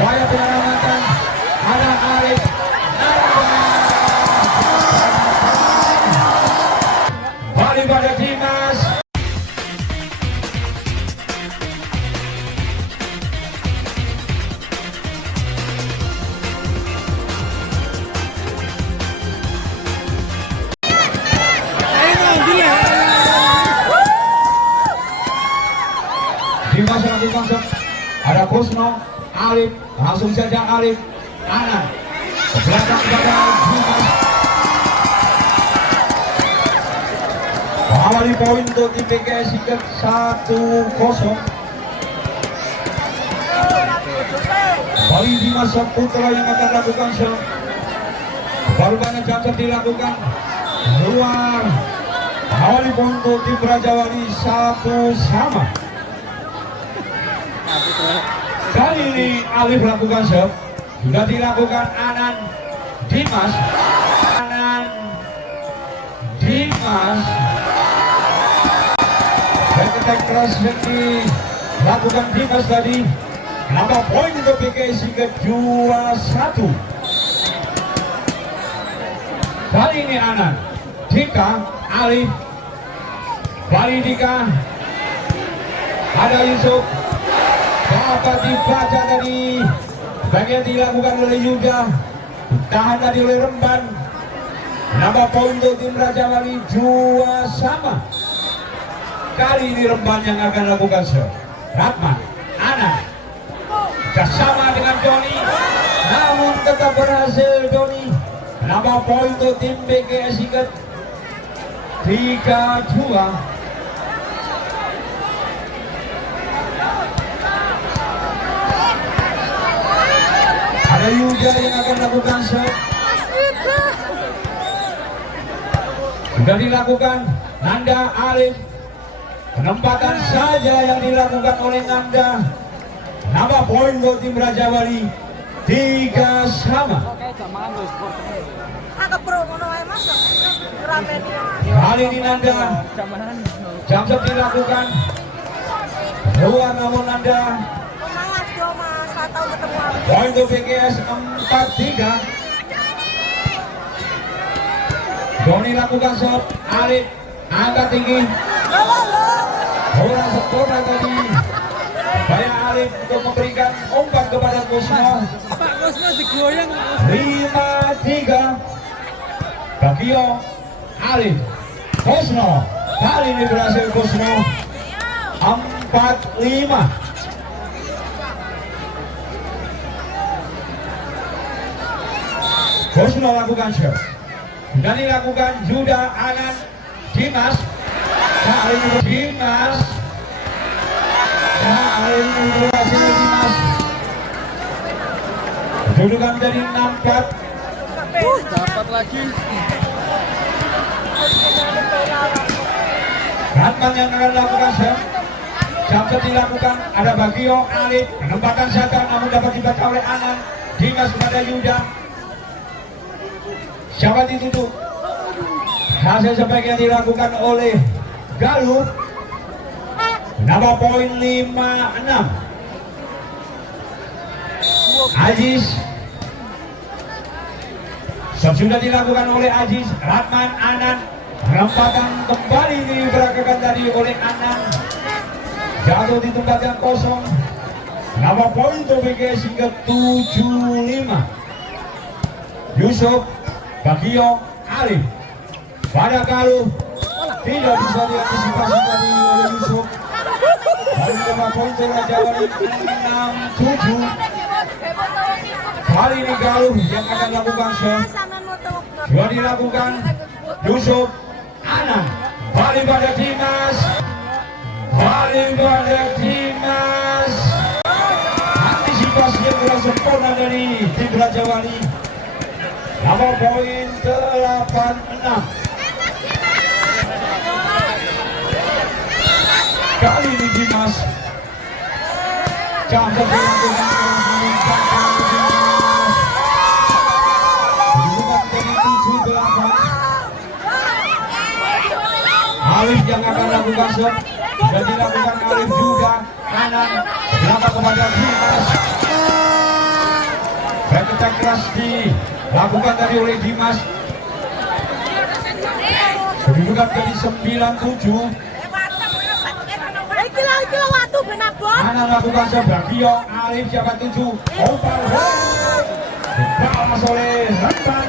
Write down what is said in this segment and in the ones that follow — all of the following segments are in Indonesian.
Saya penyelamatan ada Arif. Balik pada Dimas. Dimas lakukan shot. Ada Kusno, Arif, langsung saja Arif, Anan, ke belakang kepada Dimas. Mengawali poin untuk tim PKS Sigit 1-0. Kembali Dimas Saputra yang akan lakukan shot. Baru banyak cacat dilakukan keluar. Mengawali poin untuk tim Raja Wali 1-1. Kali ini Alif lakukan serve, sudah dilakukan Anan, Dimas, Anan, Dimas. Back keras yang dilakukan Dimas tadi, nambah poin untuk PKS ke 2-1. Kali ini Anan, Dika, Alif, Bali Dika, ada Yusuf. Dapat dibaca tadi, bagian dilakukan oleh Yuda, tahan tadi oleh Remban. Nambah poin untuk tim Raja Wali 2-2. Kali ini Remban yang akan lakukan serve. Ratman, Ana, sudah sama dengan Doni, namun tetap berhasil Doni. Nambah poin untuk tim PKS Sigit 3-2. Ada Yuda yang akan lakukan shot. Sudah dilakukan Nanda, Alif. Penempatan saja yang dilakukan oleh Nanda. Nambah poin untuk tim Raja Wali 3-3. Kali ini Nanda jam shot dilakukan keluar, namun Nanda poin untuk PKS 4-3. Doni lakukan shot, Arif angkat tinggi. Bola sempurna tadi. Banyak Arif untuk memberikan umpan kepada Kusno. Pak Kusno digoyang. 5-3. Bagio, Arif, Kusno. Kali ini berhasil Kusno. 4-5. Kusno lakukan shot. Sudah dilakukan Yuda, Anan, Dimas. Kali ini Dimas. Kali ini berhasil Dimas. Kedudukan menjadi 6-4. Dapat lagi. Ratman yang akan lakukan shot. Jam dilakukan, ada Bagio, Alif. Penempatan saja namun dapat dibaca oleh Anan. Dimas kepada Yuda. Siapa ditutup? Hasil sebagian dilakukan oleh Galuh. Nambah poin 5-6. Aziz. Sudah dilakukan oleh Aziz. Ratman, Anan. Penempatan kembali diberagakan tadi oleh Anan. Jatuh di tempat yang kosong. Nambah poin untuk PKS hingga 7-5. Yusuf, Bagio, Arif pada Galuh, tidak bisa diantisipasi tadi oleh Yusuf. Kali ini poin Raja Wali 6-7. Kali ini Galuh yang akan lakukan shot. Sudah dilakukan Yusuf, Anan, balik pada Dimas, balik pada Dimas. Antisipasi yang kurang sempurna dari tim Raja Wali. Nambah poin 8-6. Kali ini Dimas jam dilakukan Alif yang akan lakukan shot. Sudah dilakukan Alif juga. Kanan berapa kepada Dimas. keras dilakukan tadi oleh Dimas. Kedudukan jadi 9-7. Anak lakukan sebagio, Alif siapa 7. Umpan dibalas oleh Rentan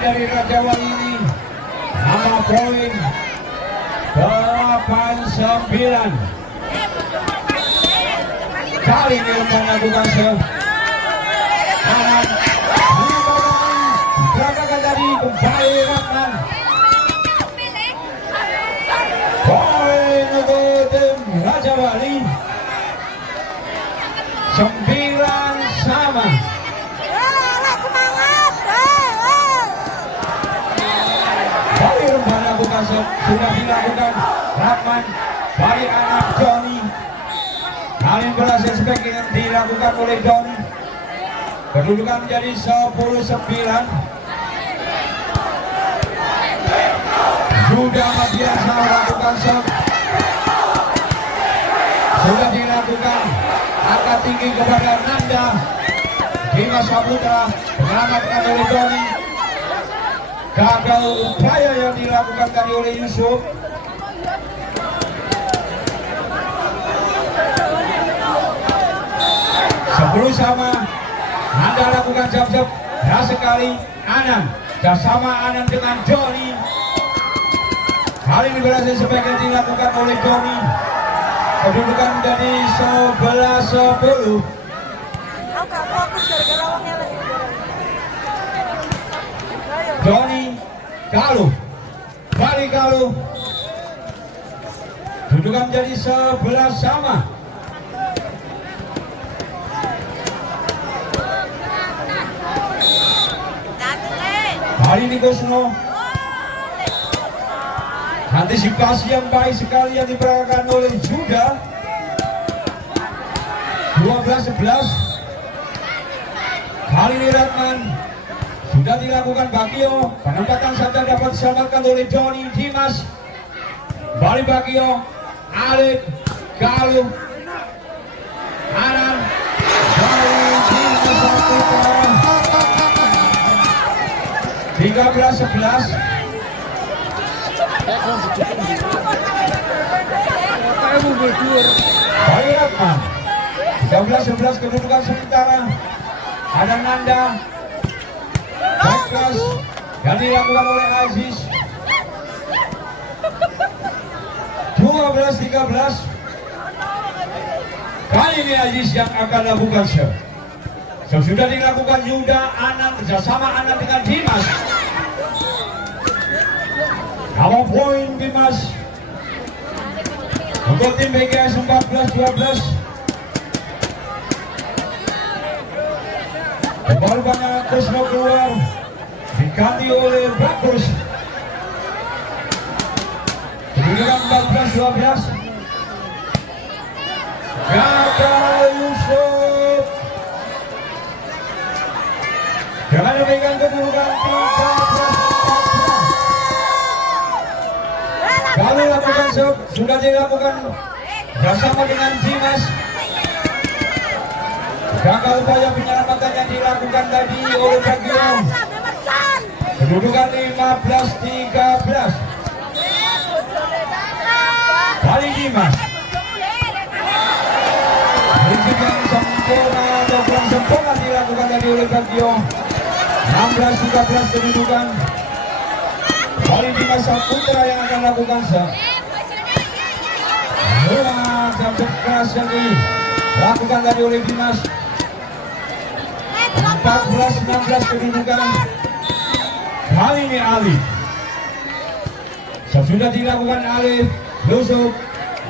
dari Raja Wali ini. Nama poin 8-9. Kali ini Rentan lakukan kanan. Belakangkan tadi kembali Rentan. Poin untuk tim Raja Wali 9 sama. Balik Remban lakukan sudah dilakukan Rahman balik anak Johnny. Kali berhasil sebagian dilakukan oleh Johnny. Kedudukan menjadi 10-9. Sudah biasa melakukan sudah dilakukan angkat tinggi kepada Nanda. Dimas Saputra menyelamatkan oleh Johnny. Gagal upaya yang dilakukan tadi oleh Yusuf. Sebelum sama Nanda lakukan jab-jab keras sekali. Anan bersama Anan dengan Johnny. Hal ini berhasil sebagian dilakukan oleh Johnny. Kedudukan menjadi 11-10. Johnny Galuh balik Galuh. Kedudukan menjadi 11 sama. Kali ini Kusno. Antisipasi yang baik sekali yang diperagakan oleh Juda. 12-11. Kali ini Ratman sudah dilakukan Bagio. Penempatan saja dapat diselamatkan oleh Johnny. Dimas balik Bagio. Alif Galuh Anan Galuh Dimas Saputra 13-11. Baik Rahman 13-11 kedudukan sementara. Ada Nanda backpass yang dilakukan oleh Aziz. 12-13. Kali ini Aziz yang akan lakukan sudah dilakukan Yuda Anan kerjasama Anan dengan Dimas. Nama poin Dimas untuk tim BGS 14-12. Kembaliannya Kusno keluar diganti oleh Bagus. Kedudukan 14-12. Gagal Yusuf. Jangan demikian kedudukan 13-14. Kali lakukan sudah dilakukan bersama dengan Dimas. Gagal upaya penyelamatan yang dilakukan tadi oleh Bagio. Kedudukan 15-13. Kali Dimas. Yang sempurna atau kurang sempurna dilakukan tadi oleh Bagio. 16-13 kedudukan. Kali Dimas Saputra yang akan lakukan jab keras yang dilakukan tadi oleh Dimas. 14-16 kedudukan. Kali ini Alif. Sudah dilakukan Alif. Yusuf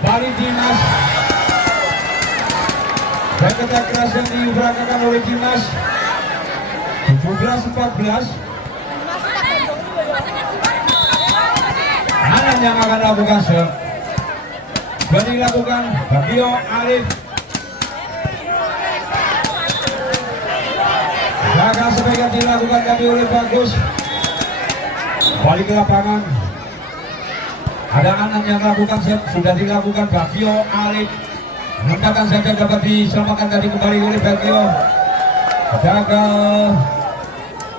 balik Dimas. Kata keras yang diberangkatkan oleh Dimas. 17-14. Anan yang akan lakukan sudah dilakukan Bagio Alif. Gagal sebagian dilakukan tadi oleh Bagus. Balik ke lapangan. Ada Anan yang lakukan sudah dilakukan Bagio Alif. Menempatkan saja dapat diselamatkan tadi kembali oleh Bagio. gagal.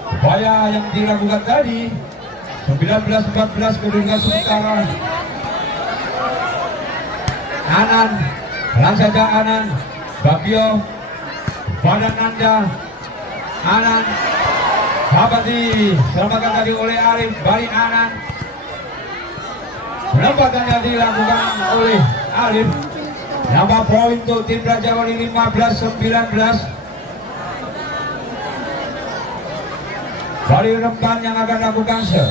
Upaya yang dilakukan tadi 19-14 kedudukan sementara. Anan, Rasaja Anan, Bagio, Badan Nanda, Anan, dapat diselamatkan tadi oleh Arif, balik Anan. Penempatannya dilakukan oleh Arif. Nambah poin untuk tim Raja Wali 15-19. Dari Rempan yang akan lakukan sudah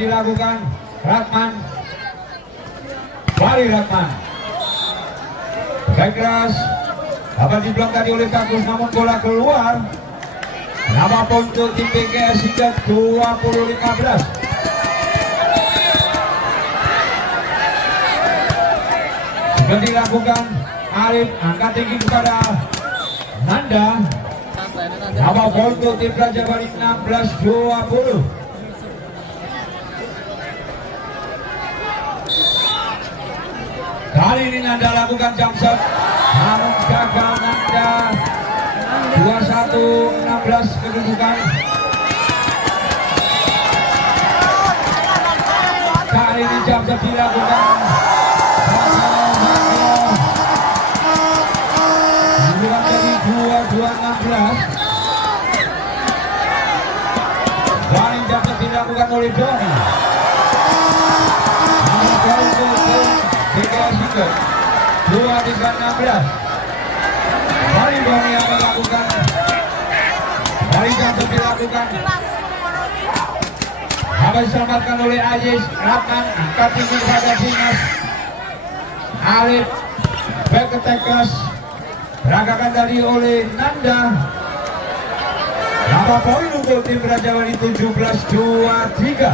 dilakukan Ratman. Bali Ratman. Baik keras. Dapat diblok tadi oleh Bagus, namun bola keluar. Nambah poin untuk tim BKS hingga 20-15. Sudah dilakukan Arif, angkat tinggi kepada Nanda. Nambah poin untuk tim Raja Bali 16-20. Kali ini Nanda lakukan jump shot, namun gagal. Nanda 21-16 kedudukan. Kali ini jump shot dilakukan. Kedudukan jadi 22-16. Kali jump shot dilakukan oleh Doni. Namun kali itu BKS juga 2-16. Mari Doni yang melakukan. Mari jatuh dilakukan. Apa diselamatkan oleh Aziz Ratman. Angkat tinggi kepada Dimas. Alif back attack cross. Berangkakan tadi oleh Nanda. Nambah poin untuk tim Raja Wali 17-23.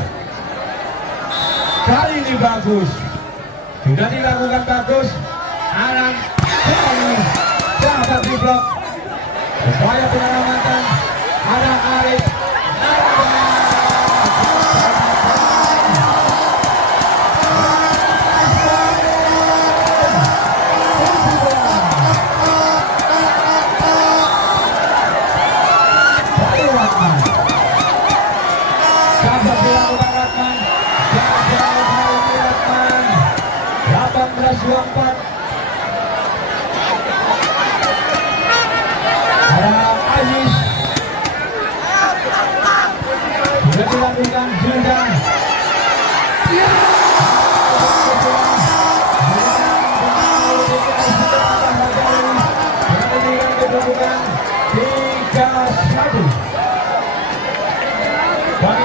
Kali ini bagus. Sudah dilakukan bagus. Anan kembali dapat diblok. Upaya penyelamatan. Ada Arif. Dapat dilakukan Ratman. 18-24. Ada Aziz. Sudah dilakukan Zuldan. Kedudukan 3-1. Bagi